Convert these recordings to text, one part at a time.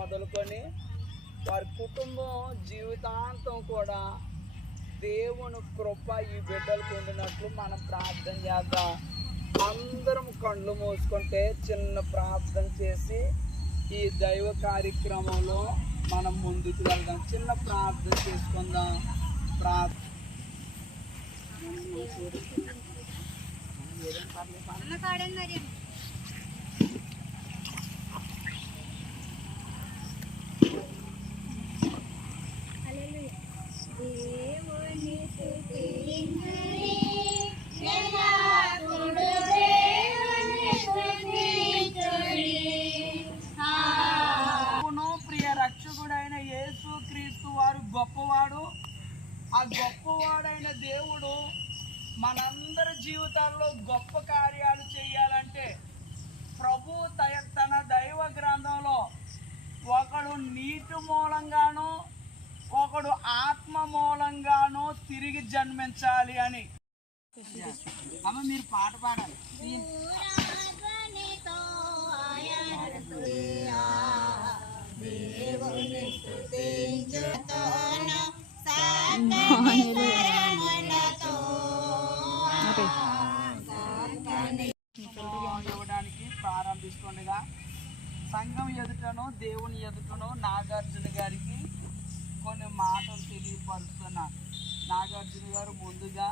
మొదలుకొని వారి కుటుంబం జీవితాంతం కూడా దేవుని కృప ఈ బిడ్డలకు ఉండినట్లు మనం ప్రార్థన చేద్దాం. అందరం కళ్ళు మూసుకుంటే చిన్న ప్రార్థన చేసి ఈ దైవ కార్యక్రమంలో మనం ముందుకు వెళ్దాం. చిన్న ప్రార్థన చేసుకుందాం. ప్రియ రక్షకుడైన యేసు క్రీస్తు వారు గొప్పవాడు. ఆ గొప్పవాడైన దేవుడు మనందరి జీవితాల్లో గొప్ప కార్యాలు చేయాలంటే ప్రభు తన దైవ గ్రంథంలో ఒకడు నీటి మూలంగానో ఒకడు ఆత్మ మూలంగానో తిరిగి జన్మించాలి అని. అమ్మ మీరు పాట పాడాలి. ఇవ్వడానికి ప్రారంభిస్తుండగా సంఘం ఎదుటను దేవుని ఎదుటను నాగార్జున గారికి కొన్ని మాటలు తెలియపరుస్తున్నాను. నాగార్జున గారు ముందుగా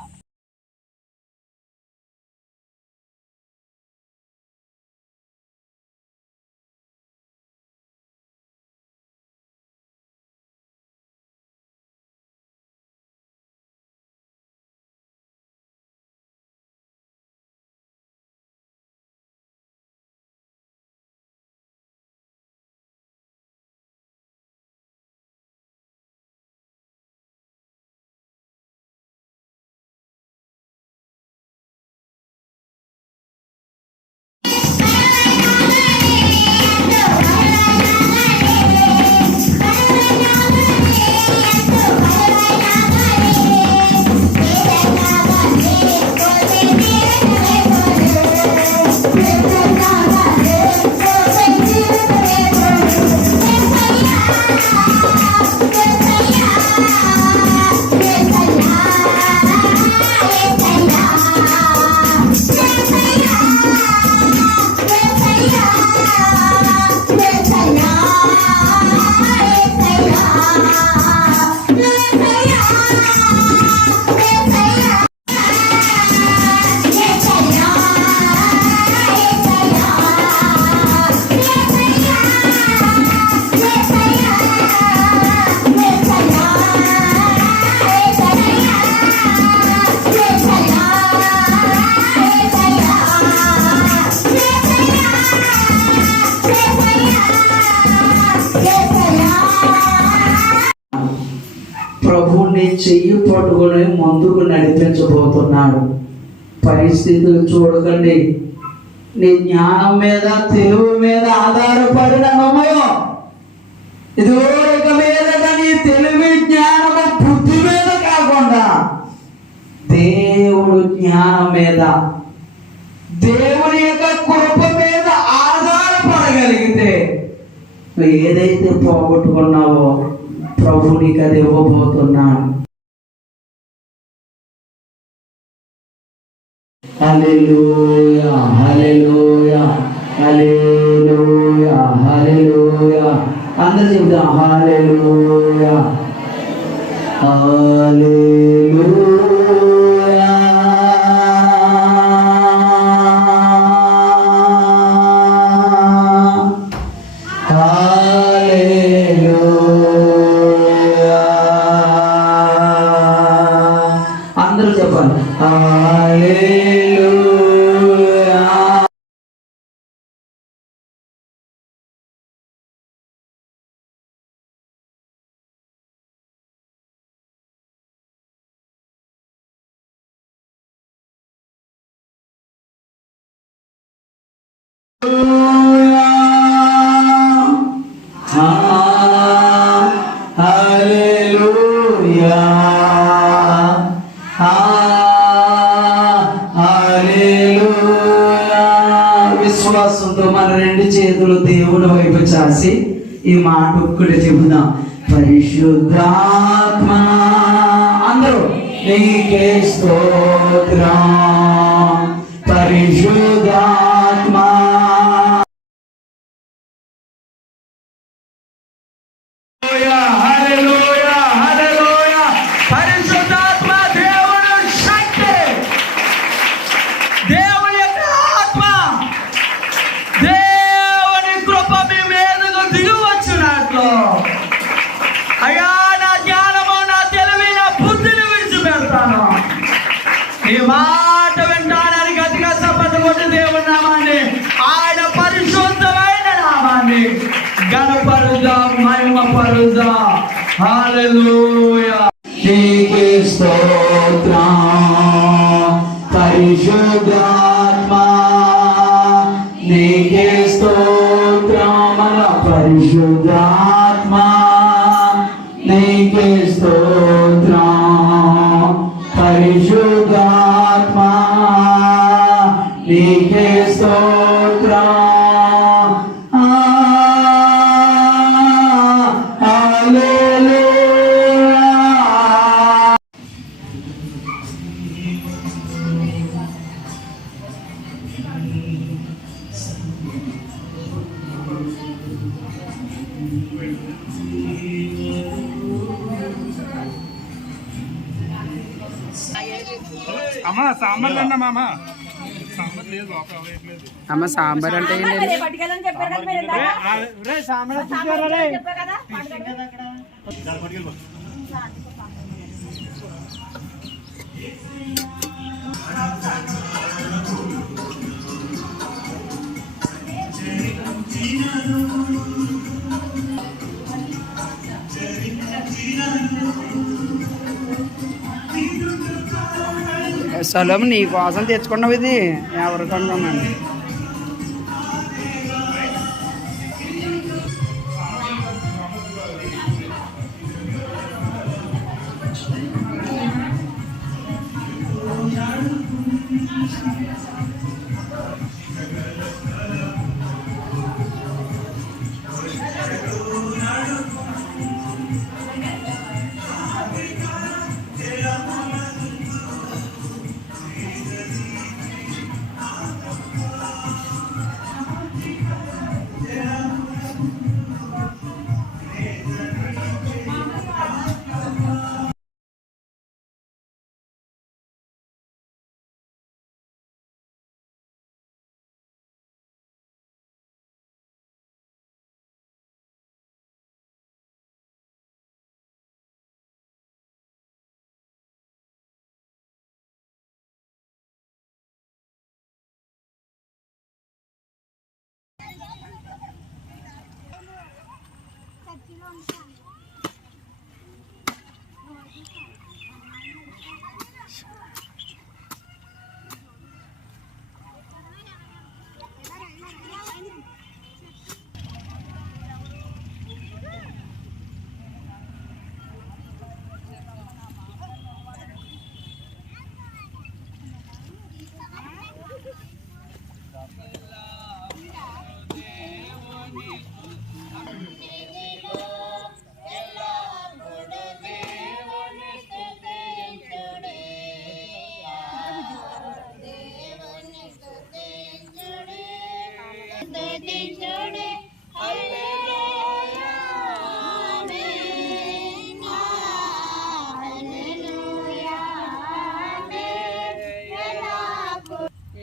ప్రభుని చెయ్యి పట్టుకుని ముందుకు నడిపించబోతున్నాడు. పరిస్థితులు చూడకండి. నీ జ్ఞానం మీద తెలివి మీద ఆధారపడిన నమ్మకం ఇదిగో ఇక మీదట నీ తెలివి జ్ఞానము బుద్ధి మీద కాకుండా దేవుడు జ్ఞానం మీద దేవుని యొక్క కృప మీద ఆధారపడగలిగితే ఏదైతే పోగొట్టుకున్నావో ప్రభు నీకు అది ఇవ్వబోతున్నాడు. హల్లెలూయా హల్లెలూయా హల్లెలూయా హల్లెలూయా. అందరూ చెప్దాం హల్లెలూయా హల్లెలూయా. అందరూ చెప్పండి హల్లెలూయా. విశ్వాసంతో మన రెండు చేతులు దేవుని వైపు చాసి ఈ మాట ఒక్కటి చెబుదాం. పరిశుద్ధాత్మ అందరూ నీకే స్తోత్రం. పరిశుద్ధాత్మ ఈ మాట వింటానని గట్టిగా చప్పట్లు కొట్టి దేవుని నామాన్ని, ఆయన పరిశుద్ధమైన నామాన్ని గణపరుద్దాం, మహిమపరుద్దాం. హల్లెలూయా. నీకే స్తోత్రం. పరిశుద్ధాత్మ నీకే స్తోత్రం. మన పరిశుద్ధాత్మ నీకే స్తోత్రం. పరిశుద్ధాత్మ నీకే స్తోత్రం. అమ్మ సాంబార్ అన్న మామ సాంబార్ లేదు అమ్మ సాంబార్ అంటే సలం నీ కోసం తెచ్చుకున్నావు, ఇది ఎవరికి అనుకున్నాను.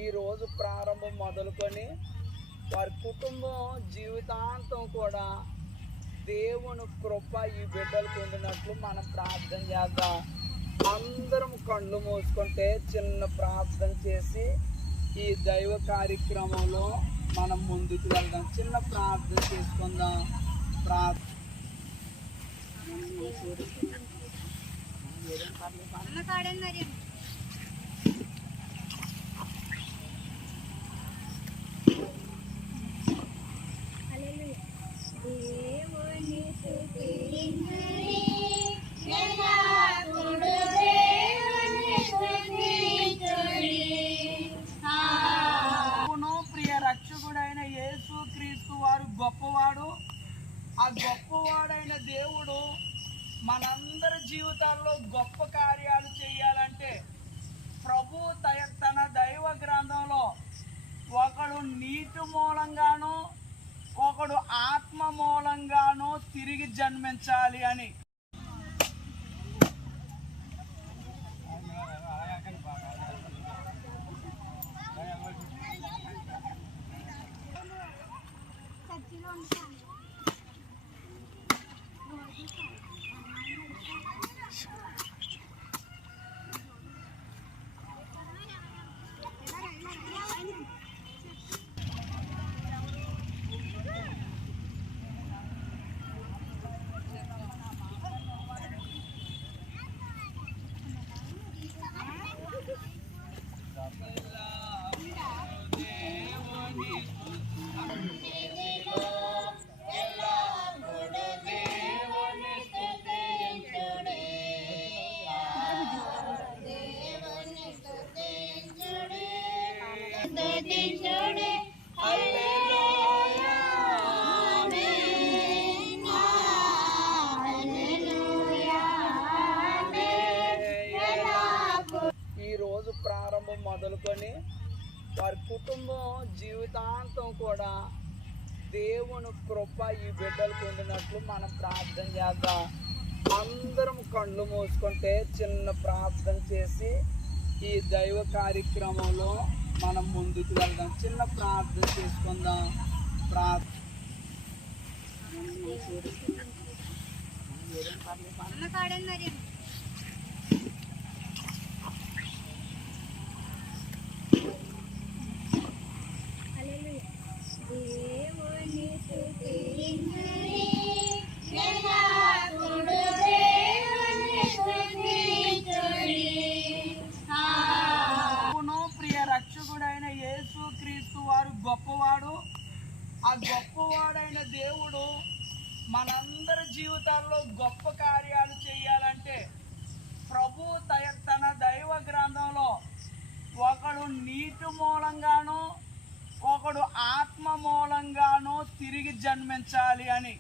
ఈరోజు ప్రారంభం మొదలుకొని వారి కుటుంబం జీవితాంతం కూడా దేవుని కృప ఈ బిడ్డలు పొందినట్లు మనం ప్రార్థన చేద్దాం. అందరం కళ్ళు మూసుకుంటే చిన్న ప్రార్థన చేసి ఈ దైవ కార్యక్రమంలో మనం ముందుకు వెళ్దాం. చిన్న ప్రార్థన చేసుకుందాం. ప్రియ రక్షకుడైన యేసు క్రీస్తు వారు గొప్పవాడు. ఆ గొప్పవాడైన దేవుడు మనందరి జీవితాల్లో గొప్ప కార్యాలు చేయాలంటే ప్రభు తన దైవ గ్రంథంలో ఒకడు నీటి మూలంగానో ఒకడు ఆత్మ మూలంగానో తిరిగి జన్మించాలి అని. ఈరోజు ప్రారంభం మొదలుకొని వారి కుటుంబం జీవితాంతం కూడా దేవుని కృప ఈ బిడ్డలు పొందినట్లు మనం ప్రార్థన చేద్దాం. అందరం కళ్ళు మూసుకుంటే చిన్న ప్రార్థన చేసి ఈ దైవ కార్యక్రమంలో మనం ముందుకు వెళ్దాం. చిన్న ప్రార్థన చేసుకుందాం. ప్రియ రక్షకుడైన యేసు క్రీస్తు వారు గొప్పవాడు. ఆ గొప్పవాడైన దేవుడు మనందరి జీవితాల్లో గొప్ప కార్యాలు చేయాలంటే ప్రభు తన దైవ గ్రంథంలో ఒకడు నీటి మూలంగానో ఒకడు ఆత్మ మూలంగానో తిరిగి జన్మించాలి అని.